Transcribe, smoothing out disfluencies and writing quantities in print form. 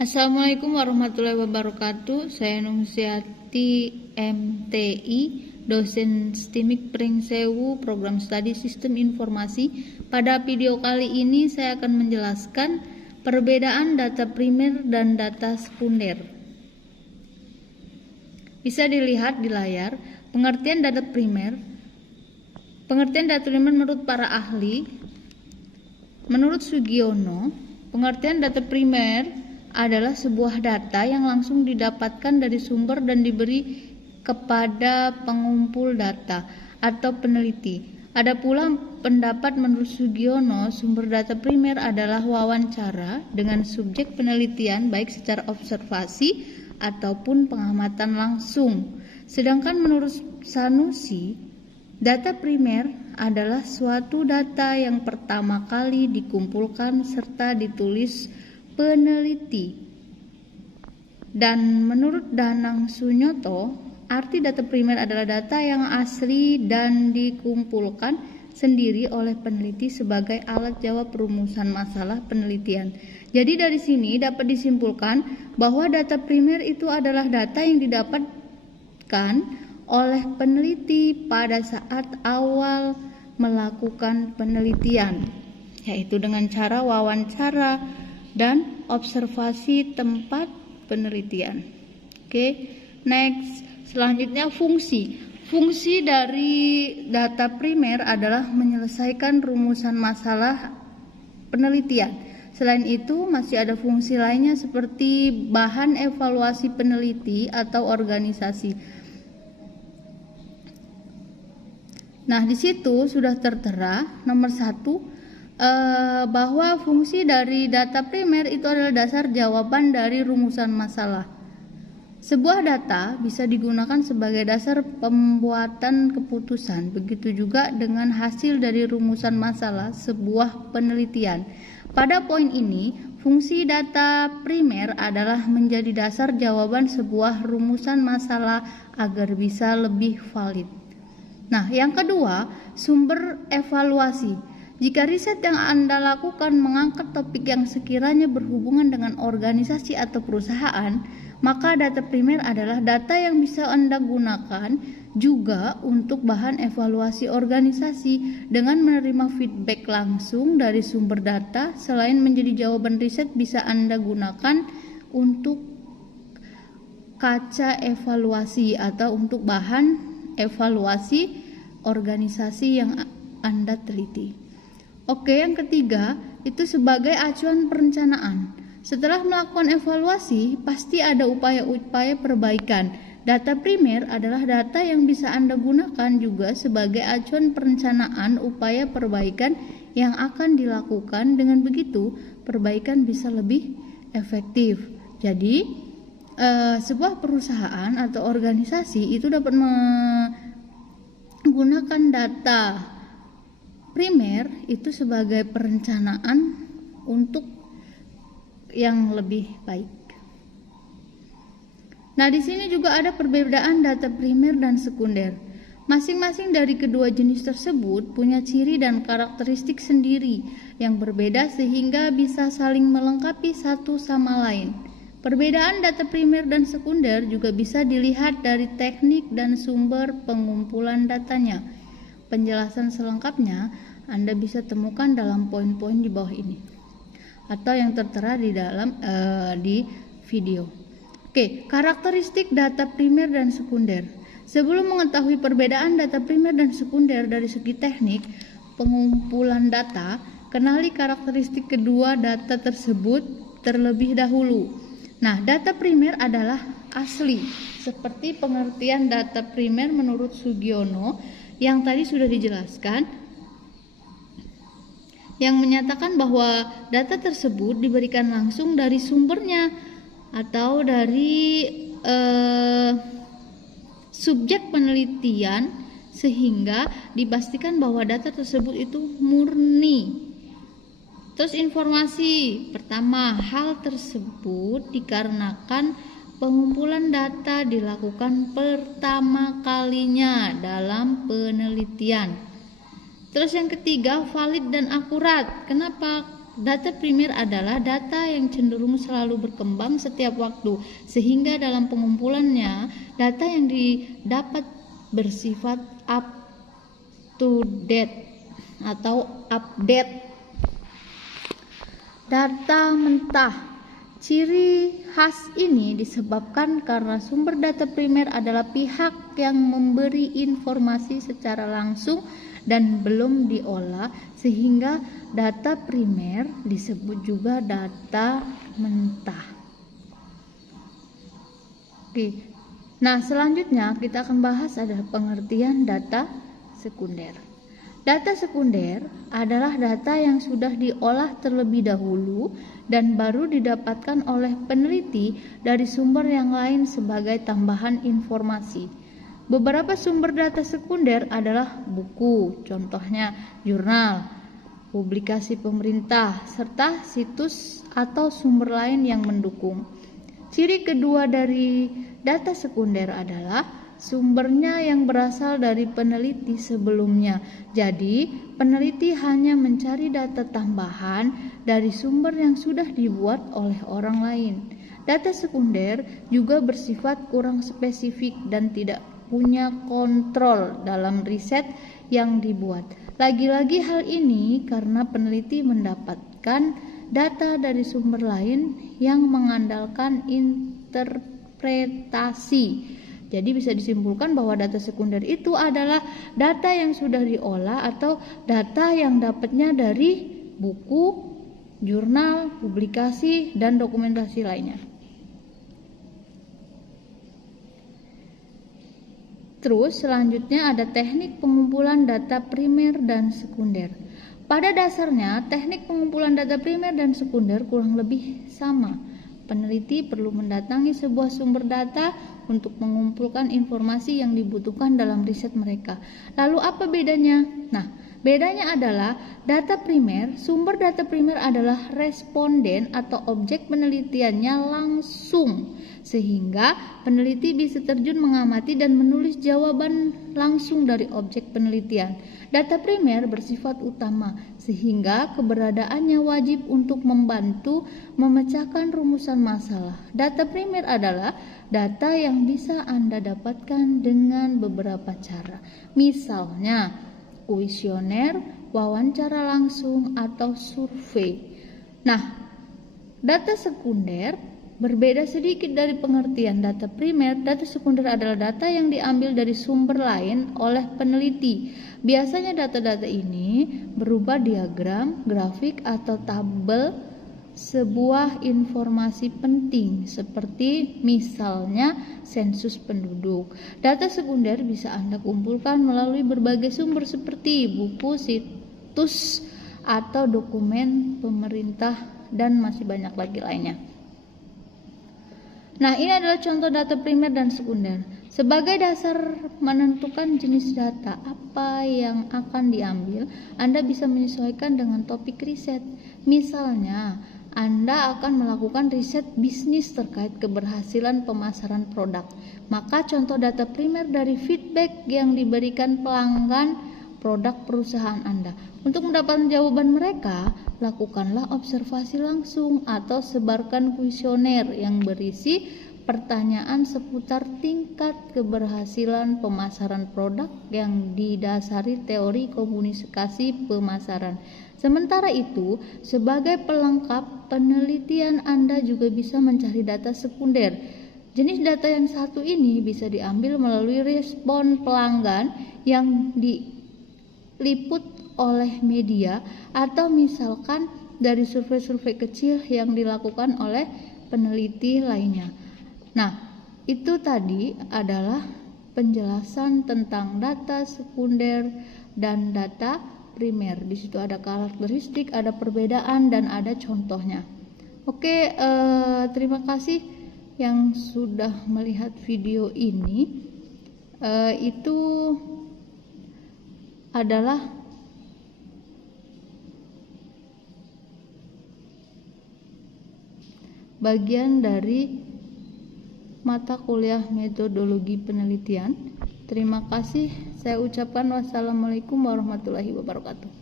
Assalamualaikum warahmatullahi wabarakatuh. Saya Nungsiati MTI, dosen STIMIK Pringsewu, Program Studi Sistem Informasi. Pada video kali ini saya akan menjelaskan perbedaan data primer dan data sekunder. Bisa dilihat di layar pengertian data primer. Pengertian data primer menurut para ahli, menurut Sugiono, pengertian data primer adalah sebuah data yang langsung didapatkan dari sumber dan diberi kepada pengumpul data atau peneliti. Ada pula pendapat menurut Sugiono, sumber data primer adalah wawancara dengan subjek penelitian baik secara observasi ataupun pengamatan langsung. Sedangkan menurut Sanusi, data primer adalah suatu data yang pertama kali dikumpulkan serta ditulis peneliti. Dan menurut Danang Sunyoto, arti data primer adalah data yang asli dan dikumpulkan sendiri oleh peneliti sebagai alat jawab perumusan masalah penelitian. Jadi dari sini dapat disimpulkan bahwa data primer itu adalah data yang didapatkan oleh peneliti pada saat awal melakukan penelitian, yaitu dengan cara wawancara dan observasi tempat penelitian. Oke, next. Selanjutnya fungsi. Fungsi dari data primer adalah menyelesaikan rumusan masalah penelitian. Selain itu, masih ada fungsi lainnya seperti bahan evaluasi peneliti atau organisasi. Nah, di situ sudah tertera nomor 1 bahwa fungsi dari data primer itu adalah dasar jawaban dari rumusan masalah. Sebuah data bisa digunakan sebagai dasar pembuatan keputusan, begitu juga dengan hasil dari rumusan masalah sebuah penelitian. Pada poin ini, fungsi data primer adalah menjadi dasar jawaban sebuah rumusan masalah agar bisa lebih valid. Nah, yang kedua, sumber evaluasi. Jika riset yang Anda lakukan mengangkat topik yang sekiranya berhubungan dengan organisasi atau perusahaan, maka data primer adalah data yang bisa Anda gunakan juga untuk bahan evaluasi organisasi. Dengan menerima feedback langsung dari sumber data, selain menjadi jawaban riset, bisa Anda gunakan untuk kaca evaluasi atau untuk bahan evaluasi organisasi yang Anda teliti. Oke, yang ketiga itu sebagai acuan perencanaan. Setelah melakukan evaluasi, pasti ada upaya-upaya perbaikan. Data primer adalah data yang bisa Anda gunakan juga sebagai acuan perencanaan upaya perbaikan yang akan dilakukan. Dengan begitu, perbaikan bisa lebih efektif. Jadi, sebuah perusahaan atau organisasi itu dapat menggunakan data primer itu sebagai perencanaan untuk yang lebih baik. Nah, di sini juga ada perbedaan data primer dan sekunder. Masing-masing dari kedua jenis tersebut punya ciri dan karakteristik sendiri yang berbeda sehingga bisa saling melengkapi satu sama lain. Perbedaan data primer dan sekunder juga bisa dilihat dari teknik dan sumber pengumpulan datanya. Penjelasan selengkapnya Anda bisa temukan dalam poin-poin di bawah ini atau yang tertera di dalam di video. Oke, karakteristik data primer dan sekunder. Sebelum mengetahui perbedaan data primer dan sekunder dari segi teknik pengumpulan data, kenali karakteristik kedua data tersebut terlebih dahulu. Nah, data primer adalah asli, seperti pengertian data primer menurut Sugiono yang tadi sudah dijelaskan, yang menyatakan bahwa data tersebut diberikan langsung dari sumbernya atau dari subjek penelitian sehingga dipastikan bahwa data tersebut itu murni. Terus informasi pertama, hal tersebut dikarenakan pengumpulan data dilakukan pertama kalinya dalam penelitian. Terus yang ketiga, valid dan akurat. Kenapa Data primer adalah data yang cenderung selalu berkembang setiap waktu, sehingga dalam pengumpulannya, data yang didapat bersifat up to date atau update. Data mentah. Ciri khas ini disebabkan karena sumber data primer adalah pihak yang memberi informasi secara langsung dan belum diolah, sehingga data primer disebut juga data mentah. Oke. Nah, selanjutnya kita akan bahas adalah pengertian data sekunder. Data sekunder adalah data yang sudah diolah terlebih dahulu dan baru didapatkan oleh peneliti dari sumber yang lain sebagai tambahan informasi. Beberapa sumber data sekunder adalah buku, contohnya jurnal, publikasi pemerintah, serta situs atau sumber lain yang mendukung. Ciri kedua dari data sekunder adalah sumbernya yang berasal dari peneliti sebelumnya. Jadi, peneliti hanya mencari data tambahan dari sumber yang sudah dibuat oleh orang lain. Data sekunder juga bersifat kurang spesifik dan tidak punya kontrol dalam riset yang dibuat. Lagi-lagi hal ini karena peneliti mendapatkan data dari sumber lain yang mengandalkan interpretasi. Jadi bisa disimpulkan bahwa data sekunder itu adalah data yang sudah diolah atau data yang dapatnya dari buku, jurnal, publikasi, dan dokumentasi lainnya. Terus selanjutnya ada teknik pengumpulan data primer dan sekunder. Pada dasarnya teknik pengumpulan data primer dan sekunder kurang lebih sama. Peneliti perlu mendatangi sebuah sumber data untuk mengumpulkan informasi yang dibutuhkan dalam riset mereka. Lalu apa bedanya? Nah, bedanya adalah data primer, sumber data primer adalah responden atau objek penelitiannya langsung, sehingga peneliti bisa terjun mengamati dan menulis jawaban langsung dari objek penelitian. Data primer bersifat utama, sehingga keberadaannya wajib untuk membantu memecahkan rumusan masalah. Data primer adalah data yang bisa Anda dapatkan dengan beberapa cara. Misalnya, kuesioner, wawancara langsung, atau survei. Nah, data sekunder berbeda sedikit dari pengertian data primer. Data sekunder adalah data yang diambil dari sumber lain oleh peneliti. Biasanya data-data ini berupa diagram, grafik, atau tabel sebuah informasi penting seperti misalnya sensus penduduk. Data sekunder bisa Anda kumpulkan melalui berbagai sumber seperti buku, situs, atau dokumen pemerintah, dan masih banyak lagi lainnya. Nah, ini adalah contoh data primer dan sekunder. Sebagai dasar menentukan jenis data apa yang akan diambil, Anda bisa menyesuaikan dengan topik riset. Misalnya, Anda akan melakukan riset bisnis terkait keberhasilan pemasaran produk. Maka contoh data primer dari feedback yang diberikan pelanggan produk perusahaan Anda. Untuk mendapatkan jawaban mereka, lakukanlah observasi langsung atau sebarkan kuesioner yang berisi pertanyaan seputar tingkat keberhasilan pemasaran produk yang didasari teori komunikasi pemasaran. Sementara itu, sebagai pelengkap penelitian Anda juga bisa mencari data sekunder. Jenis data yang satu ini bisa diambil melalui respon pelanggan yang diliput oleh media atau misalkan dari survei-survei kecil yang dilakukan oleh peneliti lainnya. Nah, itu tadi adalah penjelasan tentang data sekunder dan data primer. Di situ ada karakteristik, ada perbedaan, dan ada contohnya. Oke, terima kasih yang sudah melihat video ini. Itu adalah bagian dari mata kuliah metodologi penelitian. Terima kasih. Saya ucapkan wassalamualaikum warahmatullahi wabarakatuh.